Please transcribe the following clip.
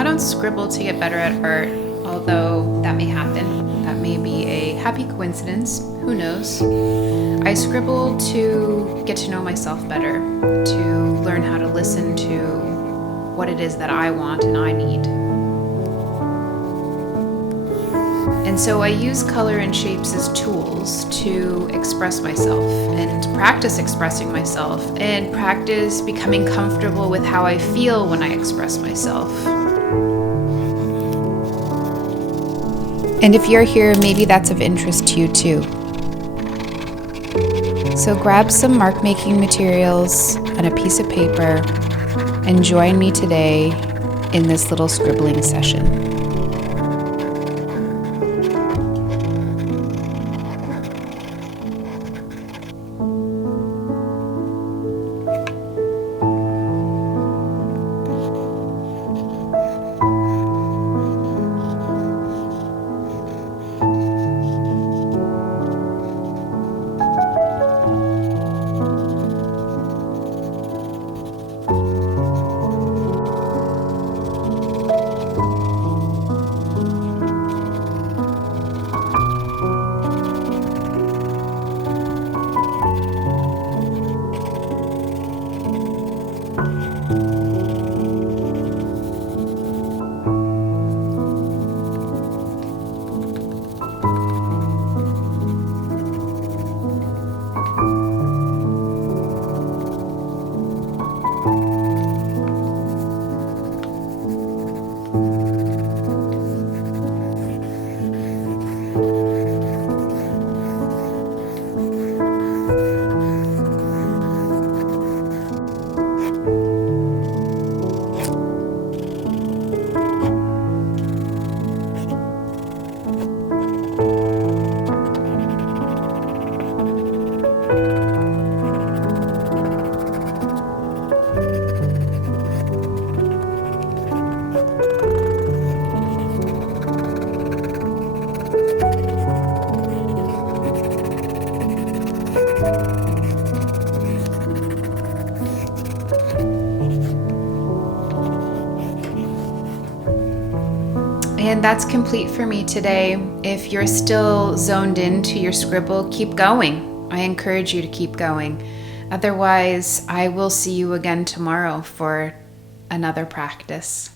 I don't scribble to get better at art, although that may happen. That may be a happy coincidence. Who knows? I scribble to get to know myself better, to learn how to listen to what it is that I want and I need. And so I use color and shapes as tools to express myself and practice expressing myself and practice becoming comfortable with how I feel when I express myself. And if you're here, maybe that's of interest to you too. So grab some mark making materials and a piece of paper and join me today in this little scribbling session. And that's complete for me today. If you're still zoned into your scribble, keep going. I encourage you to keep going. Otherwise, I will see you again tomorrow for another practice.